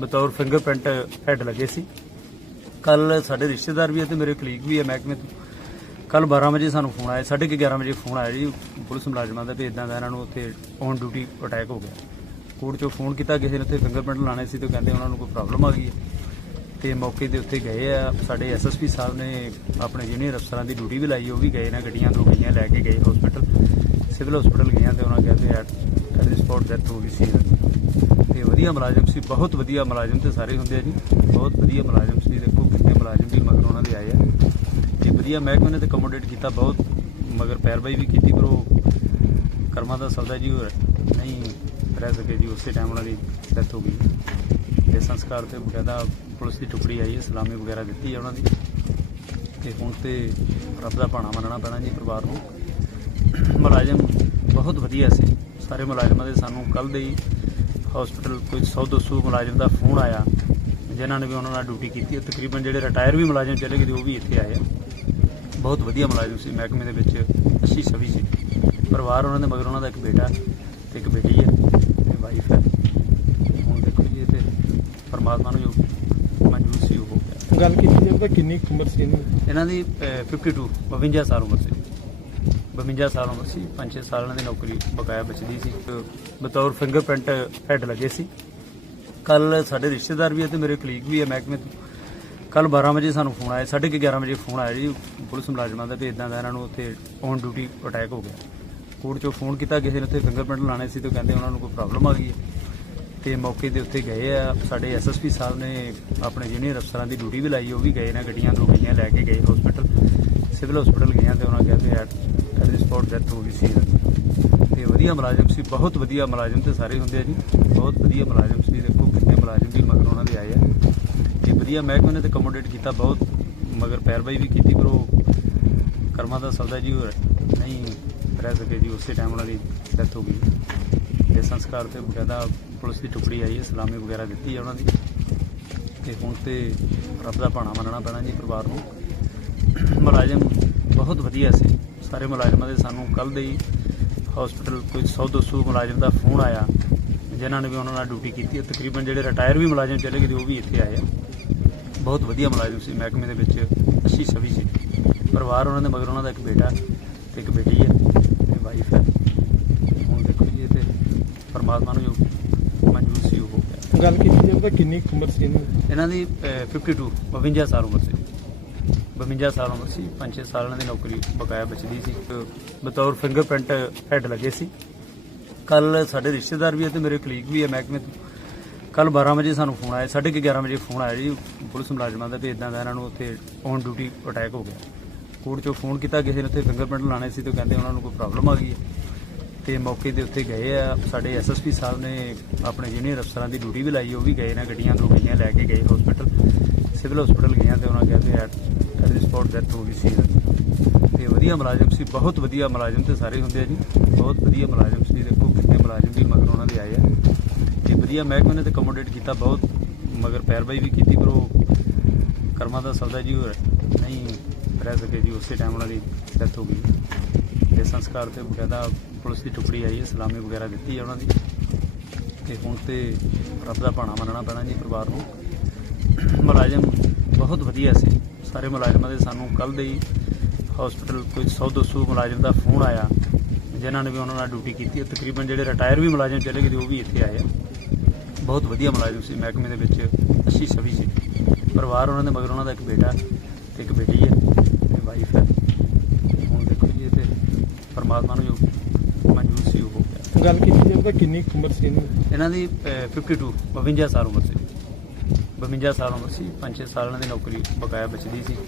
ਬਤੌਰ fingerprint head ਲੱਗੇ ਸੀ। ਕੱਲ ਸਾਡੇ ਰਿਸ਼ਤੇਦਾਰ ਵੀ ਹੈ ਤੇ ਮੇਰੇ ਕਲੀਗ ਵੀ ਹੈ ਮਹਿਕਮੇ ਤੋਂ। ਕੱਲ 12 ਵਜੇ ਸਾਨੂੰ ਫੋਨ ਆਇਆ 11:30 ਵਜੇ ਫੋਨ ਆਇਆ ਜੀ, ਪੁਲਿਸ ਮੁਲਾਜ਼ਮਾਂ ਦਾ ਵੀ ਇਦਾਂ ਦਾ ਇਹਨਾਂ ਨੂੰ ਉੱਥੇ ਔਨ ਡਿਊਟੀ ਅਟੈਕ ਹੋ ਗਿਆ। ਕੋਰਟ 'ਚੋਂ ਫੋਨ ਕੀਤਾ, ਕਿਸੇ ਨੇ ਉੱਥੇ ਫਿੰਗਰਪ੍ਰਿੰਟ ਲਾਣੇ ਸੀ ਤੇ ਕਹਿੰਦੇ ਉਹਨਾਂ ਨੂੰ ਕੋਈ ਪ੍ਰੋਬਲਮ ਆ ਗਈ ਹੈ। ਤੇ ਮੌਕੇ ਤੇ ਉੱਥੇ ਗਏ ਆ, ਸਾਡੇ ਐਸਐਸਪੀ ਸਾਹਿਬ ਨੇ ਆਪਣੇ ਜੂਨੀਅਰ ਅਫਸਰਾਂ ਦੀ ਡਿਊਟੀ ਵੀ ਲਾਈ, ਉਹ ਵੀ ਗਏ ਨੇ, ਗੱਡੀਆਂ ਦੋ ਗਈਆਂ, ਲੈ ਕੇ ਗਏ ਹਸਪੀਟਲ ਸਿਵਲ ਹਸਪੀਟਲ ਗਈਆਂ ਤੇ ਉਹਨਾਂ ਕਹਿੰਦੇ at at the spot death ਹੋ ਗਈ ਸੀ। ਇਹਨਾਂ ਤੇ ਵਧੀਆ ਮੁਲਾਜ਼ਮ ਸੀ, ਬਹੁਤ ਵਧੀਆ ਮੁਲਾਜ਼ਮ ਤੇ ਸਾਰੇ ਹੁੰਦੇ ਆ ਜੀ। ਬਹੁਤ ਵਧੀਆ ਮੁਲਾਜ਼ਮ ਸੀ, ਦੇਖੋ ਕਿੰਨੇ ਮੁਲਾਜ਼ਮ ਵੀ ਮਗਰ ਉਹਨਾਂ ਦੇ ਆਏ ਆ। ਤੇ ਵਧੀਆ ਮਹਿਕਮੇ ਨੇ ਤੇ ਕਮੋਡੇਟ ਕੀਤਾ ਬਹੁਤ, ਮਗਰ ਪੈਰਵਾਈ ਵੀ ਕੀਤੀ, ਪਰ ਉਹ ਕਰਮਾਂ ਦਾ ਸੌਦਾ ਜੀ, ਉਹ ਨਹੀਂ ਰਹਿ ਸਕੇ ਜੀ, ਉਸੇ ਟਾਈਮ ਉਹਨਾਂ ਦੀ ਡੈਥ ਹੋ ਗਈ। ਤੇ ਸੰਸਕਾਰ ਤੇ ਬਕਾਇਦਾ ਪੁਲਿਸ ਦੀ ਟੁਕੜੀ ਆਈ ਹੈ, ਸਲਾਮੀ ਵਗੈਰਾ ਦਿੱਤੀ ਹੈ ਉਹਨਾਂ ਦੀ। ਤੇ ਹੁਣ ਤੇ ਰੱਬ ਦਾ ਭਾਣਾ ਮੰਨਣਾ ਪੈਣਾ ਜੀ ਪਰਿਵਾਰ ਨੂੰ। ਮੁਲਾਜ਼ਮ ਬਹੁਤ ਵਧੀਆ ਸੀ, ਸਾਰੇ ਮੁਲਾਜ਼ਮਾਂ ਦੇ ਸਾਨੂੰ ਕੱਲ ਦੇ ਹੀ ਹਸਪੀਟਲ ਕੋਈ 100 200 ਮੁਲਾਜ਼ਮ ਦਾ ਫੋਨ ਆਇਆ ਜਿਨ੍ਹਾਂ ਨੇ ਵੀ ਉਹਨਾਂ ਨਾਲ ਡਿਊਟੀ ਕੀਤੀ। ਹੈ ਤਕਰੀਬਨ ਜਿਹੜੇ ਰਿਟਾਇਰ ਵੀ ਮੁਲਾਜ਼ਮ ਚਲੇ ਗਏ ਉਹ ਵੀ ਇੱਥੇ ਆਏ ਆ। ਬਹੁਤ ਵਧੀਆ ਮੁਲਾਜ਼ਮ ਸੀ ਮਹਿਕਮੇ ਦੇ ਵਿੱਚ ਅੱਛੀ ਛਵੀ ਸੀ। ਪਰਿਵਾਰ ਉਹਨਾਂ ਦੇ ਮਗਰ ਉਹਨਾਂ ਦਾ ਇੱਕ ਬੇਟਾ ਤੇ ਇੱਕ ਬੇਟੀ ਹੈ ਤੇ ਵਾਈਫ ਹੈ ਹੁਣ ਦੇਖੋ ਜੀ ਇਹ ਤੇ ਪਰਮਾਤਮਾ ਨੂੰ ਜੋ ਮਨਜ਼ੂਰ ਸੀ ਉਹ ਗੱਲ ਕੀਤੀ ਜਾਵੇ ਤਾਂ ਕਿੰਨੀ ਉਮਰ ਸੀ ਇਹਨਾਂ ਦੀ? ਇਹਨਾਂ ਦੀ ਅਹ, 52 52 ਸਾਲ ਉਮਰ ਸੀ। 52 ਸਾਲ ਉਮਰ ਸੀ 5-6 ਸਾਲ ਇਹਨਾਂ ਦੀ ਨੌਕਰੀ ਬਕਾਇਆ ਬਚਦੀ ਸੀ। ਅਹ, ਬਤੌਰ ਫਿੰਗਰਪ੍ਰਿੰਟ ਹੈਡ ਲੱਗੇ ਸੀ। ਕੱਲ ਸਾਡੇ ਰਿਸ਼ਤੇਦਾਰ ਵੀ ਹੈ ਤੇ ਮੇਰੇ ਕਲੀਗ ਵੀ ਹੈ ਮਹਿਕਮੇ ਤੋਂ। ਕੱਲ 12 ਵਜੇ ਸਾਨੂੰ ਫੋਨ ਆਇਆ 11:30 ਵਜੇ ਫੋਨ ਆਇਆ ਜੀ ਪੁਲਿਸ ਮੁਲਾਜ਼ਮਾਂ ਦਾ ਵੀ ਇਦਾਂ ਦਾ ਇਹਨਾਂ ਨੂੰ ਉੱਥੇ ਔਨ ਡਿਊਟੀ ਅਟੈਕ ਹੋ ਗਿਆ। ਕੋਰਟ 'ਚੋਂ ਫੋਨ ਕੀਤਾ ਕਿਸੇ ਨੇ ਉੱਥੇ ਫਿੰਗਰਪ੍ਰਿੰਟ ਲਾਣੇ ਸੀ ਤੇ ਕਹਿੰਦੇ ਉਹਨਾਂ ਨੂੰ ਕੋਈ ਪ੍ਰੋਬਲਮ ਆ ਗਈ ਹੈ। ਤੇ ਮੌਕੇ ਤੇ ਉੱਥੇ ਗਏ ਆ ਸਾਡੇ ਐਸਐਸਪੀ ਸਾਹਿਬ ਨੇ ਆਪਣੇ ਜੂਨੀਅਰ ਅਫਸਰਾਂ ਦੀ ਡਿਊਟੀ ਵੀ ਲਾਈ ਉਹ ਵੀ ਗਏ ਨੇ ਗੱਡੀਆਂ ਦੋ ਗਈਆਂ ਲੈ ਕੇ ਗਏ ਹਸਪੀਟਲ ਸਿਵਲ ਹਸਪੀਟਲ ਗਈਆਂ ਤੇ ਉਹਨਾਂ ਕਹਿੰਦੇ ਐਟ ਦੀ ਸਪੌਟ ਡੈਥ ਹੋ ਗਈ ਸੀ ਇਹਨਾਂ ਤੇ ਵਧੀਆ ਮੁਲਾਜ਼ਮ ਸੀ, ਬਹੁਤ ਵਧੀਆ ਮੁਲਾਜ਼ਮ ਤੇ ਸਾਰੇ ਹੁੰਦੇ ਆ ਜੀ। ਬਹੁਤ ਵਧੀਆ ਮੁਲਾਜ਼ਮ ਸੀ, ਦੇਖੋ ਕਿੰਨੇ ਮੁਲਾਜ਼ਮ ਵੀ ਮਗਰ ਉਹਨਾਂ ਦੇ ਆਏ ਆ। ਤੇ ਵਧੀਆ ਮਹਿਕਮੇ ਨੇ ਤੇ ਕਮੋਡੇਟ ਕੀਤਾ ਬਹੁਤ, ਮਗਰ ਪੈਰਵਾਈ ਵੀ ਕੀਤੀ, ਪਰ ਉਹ ਕਰਮਾਂ ਦਾ ਸੌਦਾ ਜੀ, ਉਹ ਨਹੀਂ ਰਹਿ ਸਕੇ ਜੀ, ਉਸੇ ਟਾਈਮ ਉਹਨਾਂ ਦੀ ਡੈਥ ਹੋ ਗਈ। ਤੇ ਸੰਸਕਾਰ ਤੇ ਬਕਾਇਦਾ ਪੁਲਿਸ ਦੀ ਟੁਕੜੀ ਆਈ ਹੈ, ਸਲਾਮੀ ਵਗੈਰਾ ਦਿੱਤੀ ਹੈ ਉਹਨਾਂ ਦੀ। ਤੇ ਹੁਣ ਤੇ ਰੱਬ ਦਾ ਭਾਣਾ ਮੰਨਣਾ ਪੈਣਾ ਜੀ ਪਰਿਵਾਰ ਨੂੰ। ਮੁਲਾਜ਼ਮ ਬਹੁਤ ਵਧੀਆ ਸੀ। ਸਾਰੇ ਮੁਲਾਜ਼ਮਾਂ ਦੇ ਸਾਨੂੰ ਕੱਲ ਦੇ ਹੀ ਹਸਪੀਟਲ ਕੋਈ 100 200 ਮੁਲਾਜ਼ਮ ਦਾ ਫੋਨ ਆਇਆ ਜਿਨ੍ਹਾਂ ਨੇ ਵੀ ਉਹਨਾਂ ਨਾਲ ਡਿਊਟੀ ਕੀਤੀ ਹੈ। ਤਕਰੀਬਨ ਜਿਹੜੇ ਰਿਟਾਇਰ ਵੀ ਮੁਲਾਜ਼ਮ ਚਲੇ ਗਏ ਉਹ ਵੀ ਇੱਥੇ ਆਏ ਆ। ਬਹੁਤ ਵਧੀਆ ਮੁਲਾਜ਼ਮ ਸੀ ਮਹਿਕਮੇ ਦੇ ਵਿੱਚ ਅੱਛੀ ਛਵੀ ਸੀ। ਪਰਿਵਾਰ ਉਹਨਾਂ ਦੇ ਮਗਰ ਉਹਨਾਂ ਦਾ ਇੱਕ ਬੇਟਾ ਤੇ ਇੱਕ ਬੇਟੀ ਹੈ ਤੇ ਵਾਈਫ ਹੈ। ਹੁਣ ਦੇਖੋ ਜੀ ਤੇ ਪਰਮਾਤਮਾ ਨੂੰ ਜੋ ਮਨਜ਼ੂਰ ਸੀ ਉਹ ਗੱਲ ਕੀਤੀ ਜਾਵੇ ਤਾਂ ਕਿੰਨੀ ਉਮਰ ਸੀ ਇਹਨਾਂ ਦੀ? ਇਹਨਾਂ ਦੀ ਅਹ, 52 52 ਸਾਲ ਉਮਰ ਸੀ। 52 ਸਾਲ ਉਮਰ ਸੀ 5-6 ਸਾਲ ਇਹਨਾਂ ਦੀ ਨੌਕਰੀ ਬਕਾਇਆ ਬਚਦੀ ਸੀ। ਅਹ, ਬਤੌਰ ਫਿੰਗਰਪ੍ਰਿੰਟ ਹੈਡ ਲੱਗੇ ਸੀ। ਕੱਲ ਸਾਡੇ ਰਿਸ਼ਤੇਦਾਰ ਵੀ ਹੈ ਤੇ ਮੇਰੇ ਕਲੀਗ ਵੀ ਹੈ ਮਹਿਕਮੇ ਤੋਂ। ਕੱਲ 12 ਵਜੇ ਸਾਨੂੰ ਫੋਨ ਆਇਆ 11:30 ਵਜੇ ਫੋਨ ਆਇਆ ਜੀ ਪੁਲਿਸ ਮੁਲਾਜ਼ਮਾਂ ਦਾ ਵੀ ਇਦਾਂ ਦਾ ਇਹਨਾਂ ਨੂੰ ਉੱਥੇ ਔਨ ਡਿਊਟੀ ਅਟੈਕ ਹੋ ਗਿਆ। ਕੋਰਟ 'ਚੋਂ ਫੋਨ ਕੀਤਾ ਕਿਸੇ ਨੇ ਉੱਥੇ ਫਿੰਗਰਪ੍ਰਿੰਟ ਲਾਣੇ ਸੀ ਤੇ ਕਹਿੰਦੇ ਉਹਨਾਂ ਨੂੰ ਕੋਈ ਪ੍ਰੋਬਲਮ ਆ ਗਈ ਹੈ। ਤੇ ਮੌਕੇ ਤੇ ਉੱਥੇ ਗਏ ਆ ਸਾਡੇ ਐਸਐਸਪੀ ਸਾਹਿਬ ਨੇ ਆਪਣੇ ਜੂਨੀਅਰ ਅਫਸਰਾਂ ਦੀ ਡਿਊਟੀ ਵੀ ਲਾਈ ਉਹ ਵੀ ਗਏ ਨੇ ਗੱਡੀਆਂ ਦੋ ਗੱਡੀਆਂ ਲੈ ਕੇ ਗਏ ਹਸਪੀਟਲ ਸਿਵਲ ਹਸਪੀਟਲ ਗਈਆਂ ਤੇ ਉਹਨਾਂ ਕਹਿੰਦੇ ਐਟ ਦੀ ਸਪੌਟ ਡੈਥ ਹੋ ਗਈ ਸੀ ਇਹਨਾਂ ਦੀ। ਤੇ ਵਧੀਆ ਮੁਲਾਜ਼ਮ ਸੀ, ਬਹੁਤ ਵਧੀਆ ਮੁਲਾਜ਼ਮ ਤੇ ਸਾਰੇ ਹੁੰਦੇ ਆ ਜੀ। ਬਹੁਤ ਵਧੀਆ ਮੁਲਾਜ਼ਮ ਸੀ, ਦੇਖੋ ਕਿੰਨੇ ਮੁਲਾਜ਼ਮ ਵੀ ਮਗਰ ਉਹਨਾਂ ਦੇ ਆਏ ਆ। ਤੇ ਵਧੀਆ ਮਹਿਕਮੇ ਨੇ ਤੇ ਕਮੋਡੇਟ ਕੀਤਾ ਬਹੁਤ, ਮਗਰ ਪੈਰਵਾਈ ਵੀ ਕੀਤੀ, ਪਰ ਉਹ ਕਰਮਾਂ ਦਾ ਸੌਦਾ ਜੀ, ਉਹ ਨਹੀਂ ਰਹਿ ਸਕੇ ਜੀ, ਉਸੇ ਟਾਈਮ ਉਹਨਾਂ ਦੀ ਡੈਥ ਹੋ ਗਈ। ਤੇ ਸੰਸਕਾਰ ਤੇ ਬਕਾਇਦਾ ਪੁਲਿਸ ਦੀ ਟੁਕੜੀ ਆਈ ਹੈ, ਸਲਾਮੀ ਵਗੈਰਾ ਦਿੱਤੀ ਹੈ ਉਹਨਾਂ ਦੀ। ਤੇ ਹੁਣ ਤੇ ਰੱਬ ਦਾ ਭਾਣਾ ਮੰਨਣਾ ਪੈਣਾ ਜੀ ਪਰਿਵਾਰ ਨੂੰ। ਮੁਲਾਜ਼ਮ ਬਹੁਤ ਵਧੀਆ ਸੀ। ਸਾਰੇ ਮੁਲਾਜ਼ਮਾਂ ਦੇ ਸਾਨੂੰ ਕੱਲ ਦੇ ਹੀ ਹਸਪੀਟਲ ਕੋਈ 100 200 ਮੁਲਾਜ਼ਮ ਦਾ ਫੋਨ ਆਇਆ ਜਿਨ੍ਹਾਂ ਨੇ ਵੀ ਉਹਨਾਂ ਨਾਲ ਡਿਊਟੀ ਕੀਤੀ ਹੈ। ਤਕਰੀਬਨ ਜਿਹੜੇ ਰਿਟਾਇਰ ਵੀ ਮੁਲਾਜ਼ਮ ਚਲੇ ਗਏ ਉਹ ਵੀ ਇੱਥੇ ਆਏ ਆ। ਬਹੁਤ ਵਧੀਆ ਮੁਲਾਜ਼ਮ ਸੀ ਮਹਿਕਮੇ ਦੇ ਵਿੱਚ ਅੱਛੀ ਛਵੀ ਸੀ। ਪਰਿਵਾਰ ਉਹਨਾਂ ਦੇ ਮਗਰ ਉਹਨਾਂ ਦਾ ਇੱਕ ਬੇਟਾ ਤੇ ਇੱਕ ਬੇਟੀ ਹੈ ਤੇ ਵਾਈਫ ਹੈ। ਹੁਣ ਦੇਖੋ ਜੀ ਇਹ ਤੇ ਪਰਮਾਤਮਾ ਨੂੰ ਜੋ ਮਨਜ਼ੂਰ ਸੀ ਉਹ ਹੋ ਗਿਆ। ਗੱਲ ਕੀਤੀ ਜਾਵੇ ਤਾਂ ਕਿੰਨੀ ਉਮਰ ਸੀ ਇਹਨਾਂ? ਦੀ? ਇਹਨਾਂ ਦੀ ਅਹ, 52 52 ਸਾਲ ਉਮਰ ਸੀ। 52 ਸਾਲ ਉਮਰ ਸੀ 5-6 ਸਾਲ ਇਹਨਾਂ ਦੀ ਨੌਕਰੀ ਬਕਾਇਆ ਬਚਦੀ ਸੀ।